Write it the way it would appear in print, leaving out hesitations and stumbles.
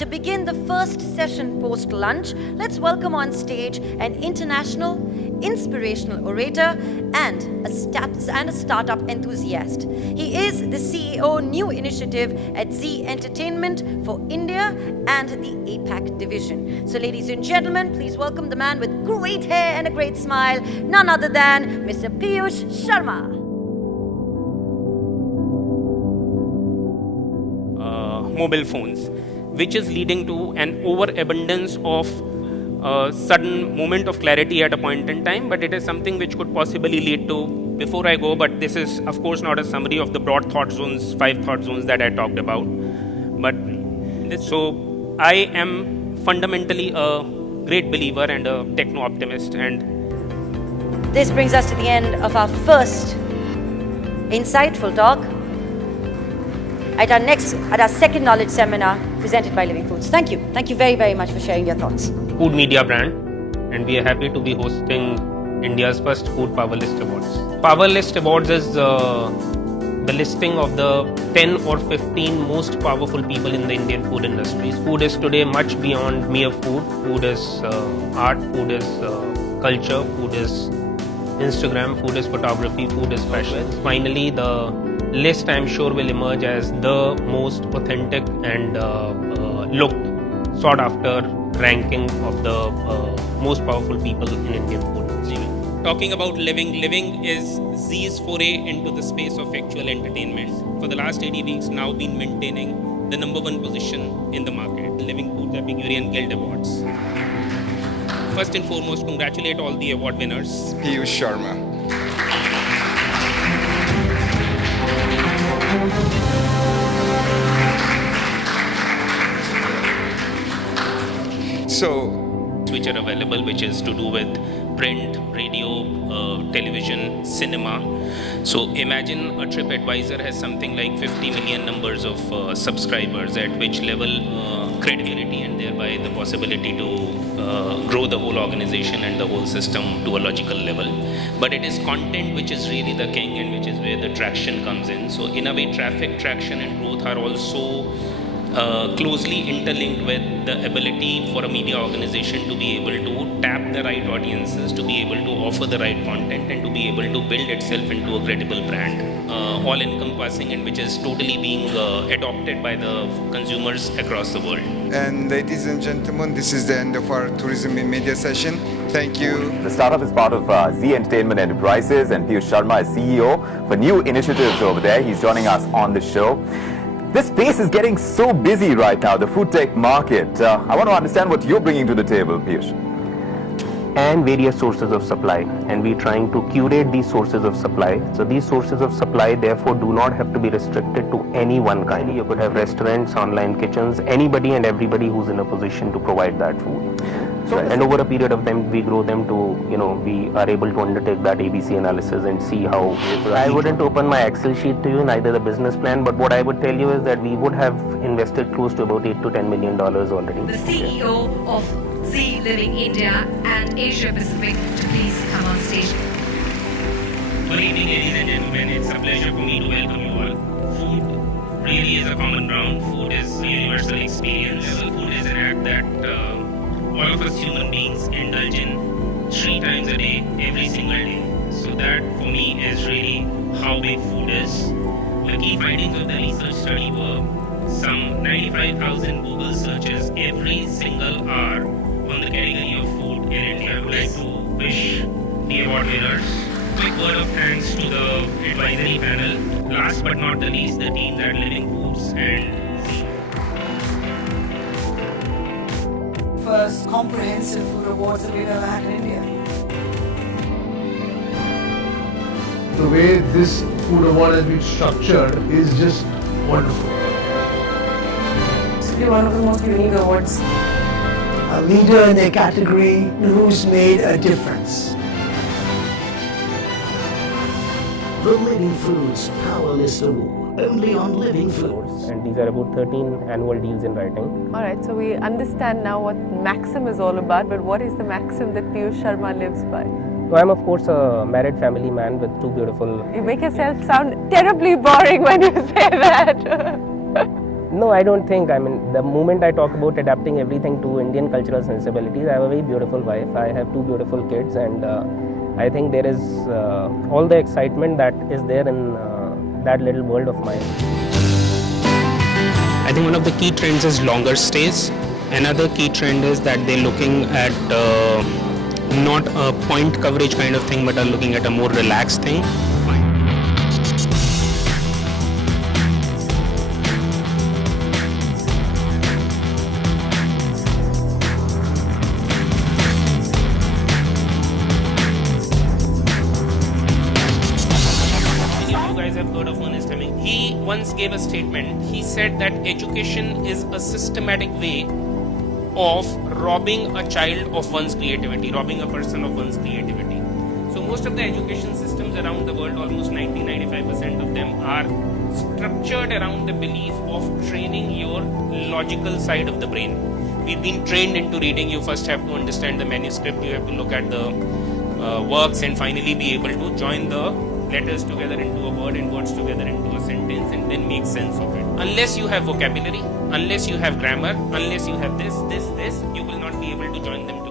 to begin the first session post-lunch, let's welcome on stage an international, inspirational orator and a startup enthusiast. He is the CEO New Initiative at Z Entertainment for India and the APAC division. So ladies and gentlemen, please welcome the man with great hair and a great smile, none other than Mr. Piyush Sharma. Mobile phones, which is leading to an overabundance of sudden moment of clarity at a point in time, but it is something which could possibly lead to, before I go, but this is of course not a summary of the broad thought zones, 5 thought zones that I talked about, but so I am fundamentally a great believer and a techno optimist, and this brings us to the end of our first insightful talk at our second knowledge seminar presented by Living Foods. Thank you. Thank you very, very much for sharing your thoughts. Food media brand, and we are happy to be hosting India's first Food Power List Awards. Power List Awards is the listing of the 10 or 15 most powerful people in the Indian food industry. Food is today much beyond mere food. Food is art, food is culture, food is Instagram, food is photography, food is fashion. Finally, the list I'm sure will emerge as the most authentic and sought after ranking of the most powerful people in Indian food. Talking about living is Z's foray into the space of actual entertainment. For the last 80 weeks now been maintaining the #1 position in the market. Living Foods Epicurean Guild Awards. First and foremost, congratulate all the award winners. Piyush Sharma. Which are available, which is to do with print, radio, television, cinema. So imagine a TripAdvisor has something like 50 million numbers of subscribers, at which level credibility and thereby the possibility to grow the whole organization and the whole system to a logical level. But it is content which is really the king and which is where the traction comes in. So in a way, traffic, traction and growth are also closely interlinked with the ability for a media organization to be able to tap the right audiences, to be able to offer the right content and to be able to build itself into a credible brand, all encompassing, and which is totally being adopted by the consumers across the world. And ladies and gentlemen, this is the end of our tourism in media session. Thank you. The startup is part of Z Entertainment Enterprises, and Piyush Sharma is CEO for New Initiatives over there. He's joining us on the show. This space is getting so busy right now, the food tech market. I want to understand what you're bringing to the table, Piyush. And various sources of supply, and we're trying to curate these sources of supply. So these sources of supply therefore do not have to be restricted to any one kind. You could have restaurants, online kitchens, anybody and everybody who's in a position to provide that food. So, and over a period of time, we grow them to, we are able to undertake that ABC analysis and see how. I wouldn't open my Excel sheet to you, neither the business plan, but what I would tell you is that we would have invested close to about $8 to $10 million already. The CEO of Z Living India and Asia Pacific to please come on stage. Good evening, ladies and gentlemen. It's a pleasure for me to welcome you all. Food really is a common ground. Food is a universal experience. Food is an act that all of us human beings indulge in 3 times a day, every single day. So that for me is really how big food is. The key findings of the research study were some 95,000 Google searches every single hour on the category of food in India. I would like to wish the award winners quick word of thanks to the advisory panel. Last but not the least, the team at Living Foods and first comprehensive food awards that we've ever had in India. The way this food award has been structured is just wonderful. It's really one of the most unique awards. A leader in their category who's made a difference. The Living Foods Power List Award, only on Living Foods. And these are about 13 annual deals in writing. Alright, so we understand now what Maxim is all about, but what is the Maxim that Piyush Sharma lives by? So I'm of course a married family man with 2 beautiful... You make yourself sound terribly boring when you say that. No, I don't think. I mean, the moment I talk about adapting everything to Indian cultural sensibilities, I have a very beautiful wife. I have 2 beautiful kids, and I think there is all the excitement that is there in that little world of mine. I think one of the key trends is longer stays. Another key trend is that they're looking at not a point coverage kind of thing, but are looking at a more relaxed thing. He once gave a statement. He said that education is a systematic way of robbing a child of one's creativity, robbing a person of one's creativity. So most of the education systems around the world, almost 90-95% of them, are structured around the belief of training your logical side of the brain. We've been trained into reading. You first have to understand the manuscript, you have to look at the works, and finally be able to join the letters together into a word and words together into a sentence, and then make sense of it. Unless you have vocabulary, unless you have grammar, unless you have this, you will not be able to join them together.